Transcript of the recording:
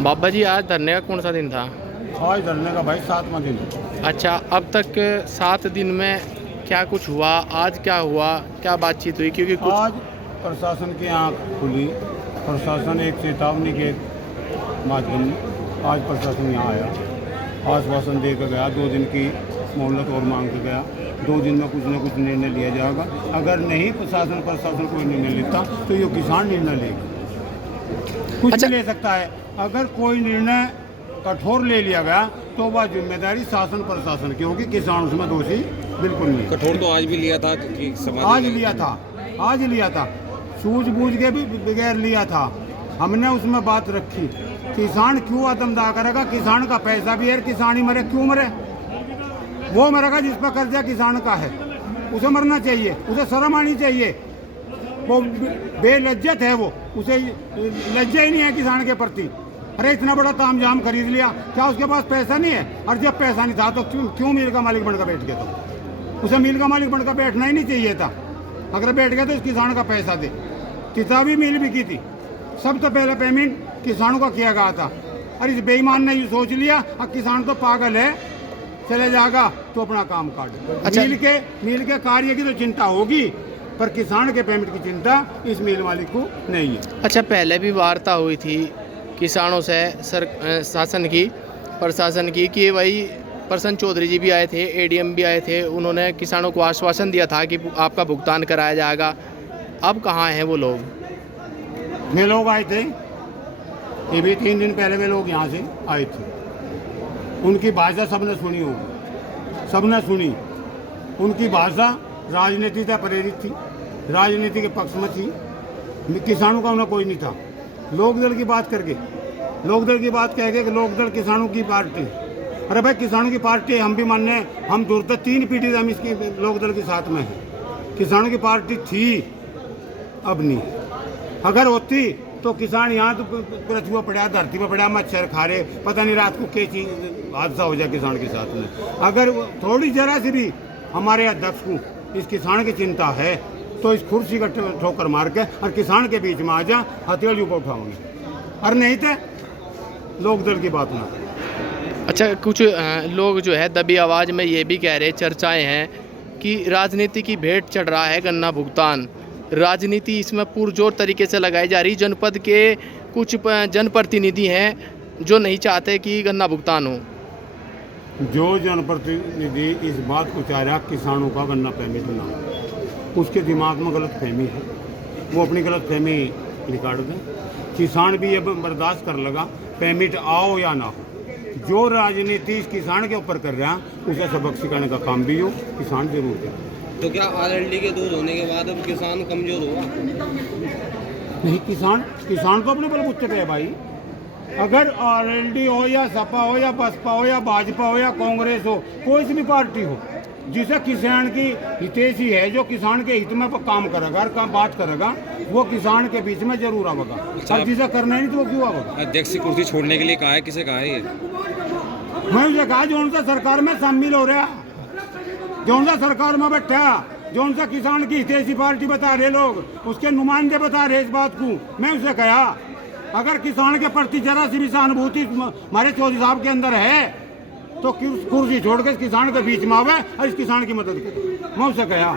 बाबा जी आज धरने का कौन सा दिन था? आज धरने का भाई 7वां दिन है। अच्छा, अब तक 7 दिन में क्या कुछ हुआ? आज क्या हुआ? क्या बातचीत हुई? क्योंकि कुछ आज प्रशासन की आंख खुली। प्रशासन एक चेतावनी के माध्यम में आज प्रशासन यहाँ आया, आश्वासन दे कर गया, 2 दिन की मोहलत और मांग के गया। 2 दिन में कुछ न कुछ निर्णय लिया जाएगा। अगर नहीं प्रशासन कोई निर्णय लेता तो ये किसान निर्णय लेगा, कुछ अच्छा। भी ले सकता है। अगर कोई निर्णय कठोर ले लिया गया तो वह जिम्मेदारी शासन प्रशासन की होगी, किसान उसमें दोषी बिल्कुल नहीं। कठोर तो आज भी लिया था कि आज लिया था, सूझबूझ के भी बगैर लिया था। हमने उसमें बात रखी, किसान क्यों आत्मदाह करेगा? किसान का पैसा भी है, किसान ही मरे, क्यों मरे? वो मरेगा जिस पर कर्जा किसान का है, उसे मरना चाहिए, उसे शर्म आनी चाहिए। वो बेलज्जत है, वो उसे लज्जा ही नहीं है किसान के प्रति। अरे इतना बड़ा तामझाम खरीद लिया, क्या उसके पास पैसा नहीं है? और जब पैसा नहीं था तो क्यों मिल का मालिक बनकर बैठ गया? तो उसे मिल का मालिक बनकर बैठना ही नहीं चाहिए था। अगर बैठ गया तो इस किसान का पैसा दे। किताबी मिल भी की थी, सब तो पहले पेमेंट किसानों का किया गया था। और इस बेईमान ने ये सोच लिया अब किसान तो पागल है, चले जाएगा तो अपना काम काट। अच्छा। मिल के कार्य की तो चिंता होगी, पर किसान के पेमेंट की चिंता इस मिल मालिक को नहीं है। अच्छा, पहले भी वार्ता हुई थी किसानों से शासन की, प्रशासन की, कि वही प्रसन्न चौधरी जी भी आए थे, एडीएम भी आए थे, उन्होंने किसानों को आश्वासन दिया था कि आपका भुगतान कराया जाएगा। अब कहाँ हैं वो लोग? वे लोग आए थे, ये भी 3 दिन पहले वे लोग यहाँ से आए थे। उनकी भाषा सबने सुनी होगी, सबने सुनी। उनकी भाषा राजनीति से प्रेरित थी, राजनीति के पक्ष में थी। किसानों का उन्हें कोई नहीं था। लोकदल की बात करके, लोकदल की बात कह के कि लोकदल किसानों की पार्टी। अरे भाई, किसानों की पार्टी हम भी मानने, हम दूर तक 3 पीढ़ी से हम इसकी लोकदल के साथ में हैं। किसानों की पार्टी थी, अब नहीं। अगर होती तो किसान यहाँ तो पृथ्वी पर पड़ा, धरती पर पड़ा, मच्छर खा रहे, पता नहीं रात को क्या चीज हादसा हो जाए किसान के साथ में। अगर थोड़ी जरा सी भी हमारे अध्यक्ष को इस किसान की चिंता है तो इस कुर्सी का ठोकर मार के और किसान के बीच में आ जा, हथेली ऊपर उठाओगे। और नहीं तो लोकदल की बात ना। अच्छा, कुछ लोग जो है दबी आवाज़ में ये भी कह रहे, चर्चाएं हैं कि राजनीति की भेंट चढ़ रहा है गन्ना भुगतान। राजनीति इसमें पुरजोर तरीके से लगाई जा रही। जनपद के कुछ जनप्रतिनिधि हैं जो नहीं चाहते कि गन्ना भुगतान हो। जो जनप्रतिनिधि इस बात को चाह रहा किसानों का गन्ना पेमेंट ना हो, उसके दिमाग में गलत फहमी है, वो अपनी गलत फहमी निकाल दें। किसान भी ये बर्दाश्त कर लगा, पेमेंट आओ या ना हो। जो राजनीति इस किसान के ऊपर कर रहा है उसे सबक सिखाने का काम भी हो, किसान जरूर करे। तो क्या आरएलडी के दूध होने के बाद अब किसान कमजोर हुआ? नहीं, किसान तो अपने बलबूते पे है भाई। अगर आरएलडी हो या सपा हो या बसपा हो या भाजपा हो या कांग्रेस हो, कोई सी भी पार्टी हो, जिसे किसान की हितैषी है, जो किसान के हित में काम करेगा, काम बात करेगा, वो किसान के बीच में जरूर आवेगा। अब जिसे करना ही नहीं तो वो क्यों आवेगा? अध्यक्ष की कुर्सी छोड़ने के लिए कहा है, किसे कहा है ये? मैं उसे कहा जो उनसे सरकार में शामिल हो रहा, जो उनसे सरकार में बैठा, जो उनसे किसान की हितैषी पार्टी बता रहे लोग, उसके नुमाइंदे बता रहे इस बात को। मैं उसे कहा अगर किसान के प्रति जरा सी भी सहानुभूति हमारे चौधरी साहब के अंदर है तो कुर्सी छोड़ के किसान के बीच में आवे और इस किसान की मदद करे। मैं उसे कहा।